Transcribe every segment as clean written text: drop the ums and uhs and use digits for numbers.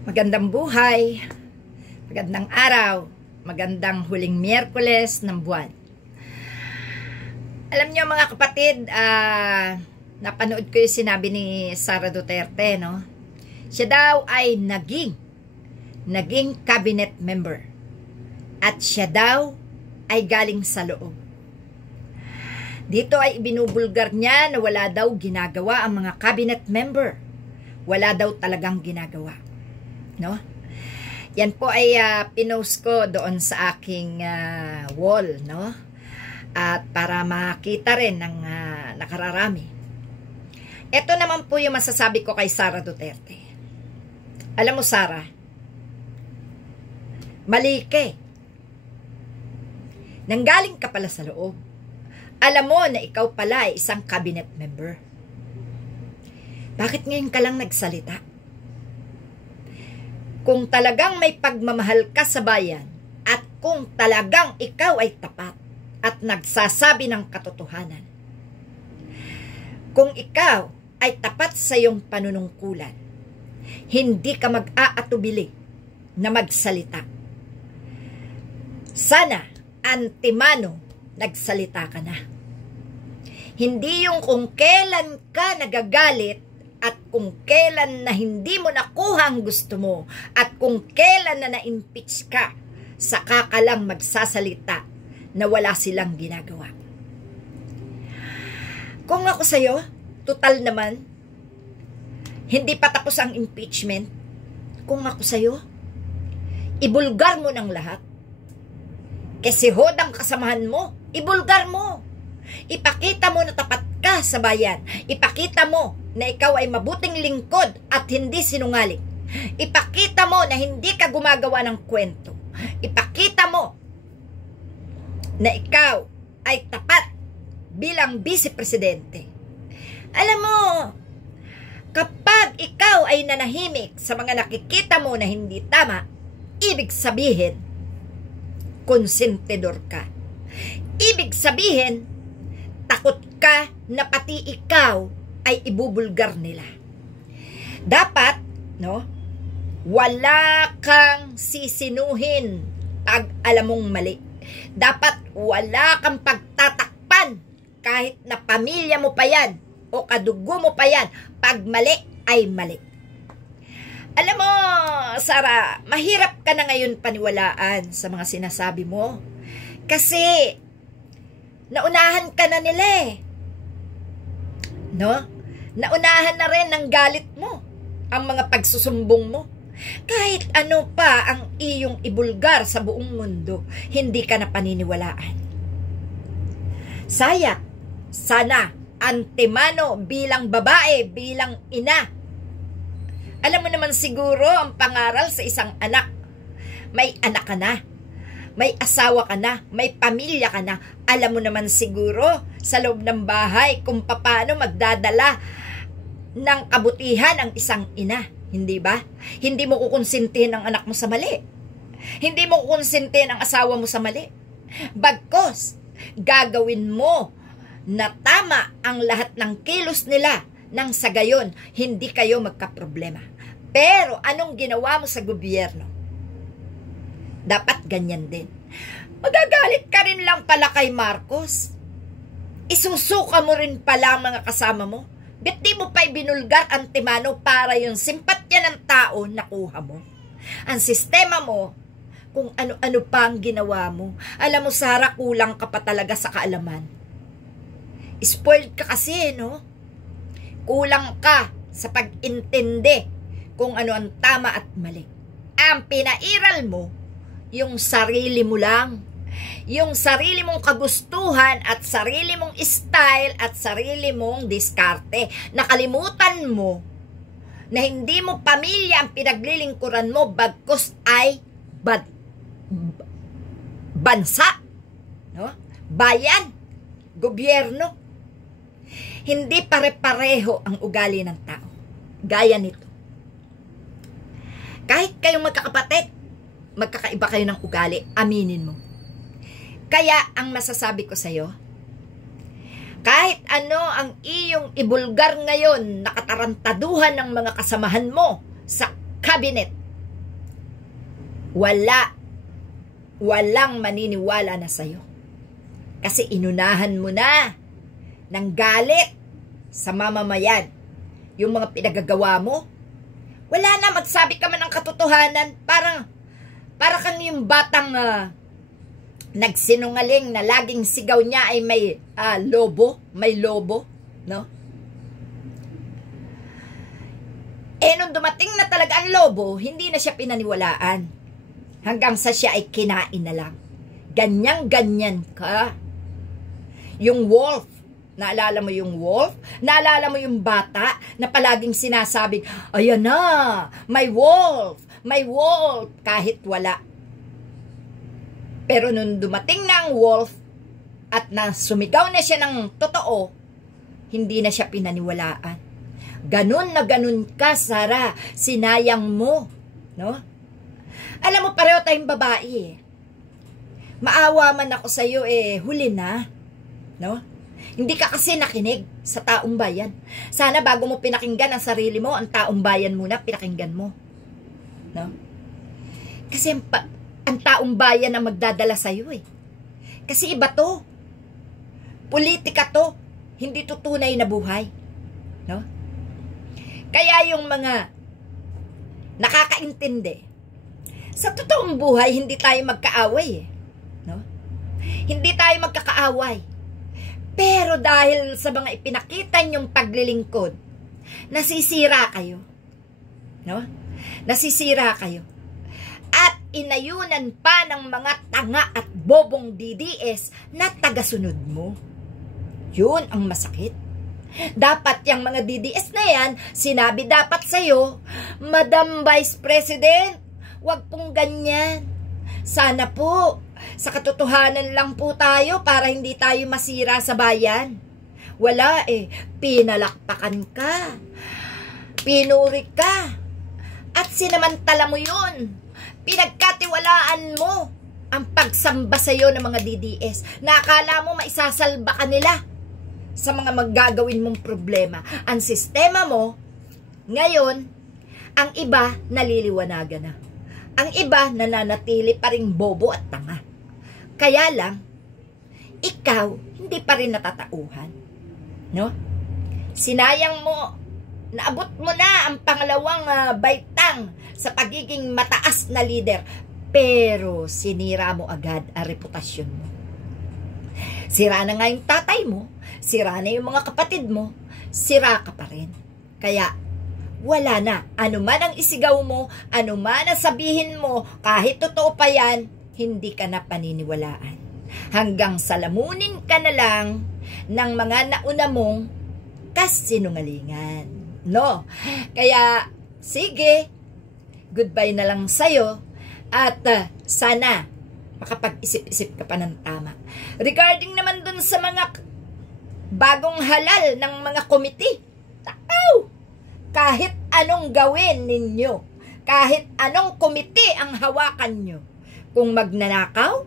Magandang buhay, magandang araw, magandang huling Miyerkules ng buwan. Alam niyo mga kapatid, napanood ko yung sinabi ni Sara Duterte, no? Siya daw ay naging cabinet member. At siya daw ay galing sa loob. Dito ay ibinubulgar niya na wala daw ginagawa ang mga cabinet member. Wala daw talagang ginagawa. No? Yan po ay pinost ko doon sa aking wall, no? At para makita rin ng nakararami. Ito naman po yung masasabi ko kay Sara Duterte. Alam mo, Sara, mali ka. Nanggaling ka pala sa loob. Alam mo na ikaw pala ay isang cabinet member. Bakit ngayon ka lang nagsalita? Kung talagang may pagmamahal ka sa bayan at kung talagang ikaw ay tapat at nagsasabi ng katotohanan, kung ikaw ay tapat sa iyong panunungkulan, hindi ka mag-aatubili na magsalita. Sana antemano nagsalita ka na. Hindi yung kung kailan ka nagagalit at kung kailan na hindi mo nakuha ang gusto mo at kung kailan na na-impeach ka, saka ka lang magsasalita na wala silang ginagawa. Kung ako sa'yo, total naman, hindi pa tapos ang impeachment. Kung ako sa'yo, ibulgar mo ng lahat. Kasi hodang kasamahan mo, ibulgar mo. Ipakita mo na tapat ka sa bayan. Ipakita mo na ikaw ay mabuting lingkod at hindi sinungaling. Ipakita mo na hindi ka gumagawa ng kwento. Ipakita mo na ikaw ay tapat bilang vice-presidente. Alam mo, kapag ikaw ay nanahimik sa mga nakikita mo na hindi tama, ibig sabihin, konsentidor ka. Ibig sabihin, takot ka na pati ikaw ay ibubulgar nila. Dapat, no, wala kang sisinuhin pag alam mong mali. Dapat wala kang pagtatakpan kahit na pamilya mo pa yan o kadugo mo pa yan. Pag mali ay mali. Alam mo, Sara, mahirap ka na ngayon paniwalaan sa mga sinasabi mo. Kasi naunahan ka na nila eh. No? Naunahan na rin ng galit mo, ang mga pagsusumbong mo. Kahit ano pa ang iyong ibulgar sa buong mundo, hindi ka na paniniwalaan. Sayang, sana antemano bilang babae, bilang ina. Alam mo naman siguro ang pangaral sa isang anak. May anak ka na. May asawa ka na, may pamilya ka na. Alam mo naman siguro sa loob ng bahay kung paano magdadala ng kabutihan ang isang ina. Hindi ba? Hindi mo kukonsintihin ang anak mo sa mali. Hindi mo kukonsintihin ang asawa mo sa mali. Bagkos, gagawin mo na tama ang lahat ng kilos nila nang sa gayon, hindi kayo magkaproblema. Pero anong ginawa mo sa gobyerno? Dapat ganyan din. Magagalit ka rin lang pala kay Marcos. Isusuka mo rin pala ang mga kasama mo. Ba't di mo pa ibinulgar antemano para yung simpatya ng tao nakuha mo? Ang sistema mo, kung ano-ano pa ang ginawa mo. Alam mo, Sara, kulang ka pa talaga sa kaalaman. Spoiled ka kasi, no? Kulang ka sa pag-intindi kung ano ang tama at mali. Ang pinairal mo, yung sarili mo lang. Yung sarili mong kagustuhan at sarili mong style at sarili mong diskarte. Nakalimutan mo na hindi mo pamilya ang pinaglilingkuran mo, bagkus ay bansa, no? Bayan, gobyerno. Hindi pare-pareho ang ugali ng tao. Gaya nito. Kahit kayong magkakapatid, magkakaiba kayo ng ugali, aminin mo. Kaya ang masasabi ko sa'yo, kahit ano ang iyong ibulgar ngayon, nakatarantaduhan ng mga kasamahan mo sa cabinet, walang maniniwala na sa'yo. Kasi inunahan mo na ng galit sa mamamayan yung mga pinagagawa mo. Wala na, magsabi ka man ng katotohanan. Para kang yung batang nagsinungaling na laging sigaw niya ay may lobo, no? Nung dumating na talaga ang lobo, hindi na siya pinaniwalaan. Hanggang sa siya ay kinain na lang. Ganyan ka. Yung wolf, naalala mo yung wolf? Naalala mo yung bata na palaging sinasabing, ayan na, may wolf, kahit wala. Pero nung dumating na ang wolf at na sumigaw na siya ng totoo, hindi na siya pinaniwalaan. Ganun na ganun ka, Sara, sinayang mo, no? Alam mo, pareho tayong babae. Maawa man ako sa'yo, huli na, no? Hindi ka kasi nakinig sa taong bayan. Sana bago mo pinakinggan ang sarili mo, ang taong bayan muna, pinakinggan mo. No? Kasi ang taong bayan ang magdadala sa'yo Kasi iba to. Politika to. Hindi to tunay na buhay. No? Kaya yung mga nakakaintindi, sa totoong buhay, hindi tayo magkaaway No? Hindi tayo magkakaaway. Pero dahil sa mga ipinakita niyong paglilingkod, nasisira kayo. No? Nasisira kayo. At inayunan pa ng mga tanga at bobong DDS na tagasunod mo. Yun ang masakit. Dapat yung mga DDS na yan, sinabi dapat sa'yo, Madam Vice President, wag pong ganyan. Sana po, sa katotohanan lang po tayo para hindi tayo masira sa bayan. Wala pinalakpakan ka, pinuri ka, at sinamantala mo yun. Pinagkatiwalaan mo ang pagsamba sa'yo ng mga DDS na akala mo maisasalba ka nila sa mga maggagawin mong problema. Ang sistema mo, ngayon, ang iba naliliwanagan na. Ang iba nananatili pa ring bobo at tanga. Kaya lang, ikaw hindi pa rin natatauhan. No? Sinayang mo, naabot mo na ang pangalawang baitang sa pagiging mataas na leader, pero sinira mo agad ang reputasyon mo. Sira na nga yung tatay mo, sira na yung mga kapatid mo, sira ka pa rin. Kaya, wala na. Ano man ang isigaw mo, ano man ang sabihin mo, kahit totoo pa yan, hindi ka na paniniwalaan. Hanggang salamunin ka na lang ng mga nauna mong kasinungalingan. No? Kaya, sige, goodbye na lang sa'yo at sana makapag-isip-isip ka pa ng tama. Regarding naman dun sa mga bagong halal ng mga komite, kahit anong gawin ninyo, kahit anong komite ang hawakan nyo, kung magnanakaw,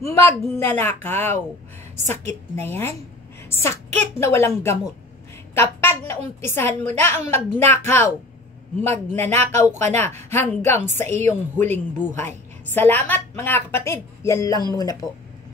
magnanakaw. Sakit na yan. Sakit na walang gamot. Kapag naumpisahan mo na ang magnakaw, magnanakaw ka na hanggang sa iyong huling buhay. Salamat mga kapatid. Yan lang muna po.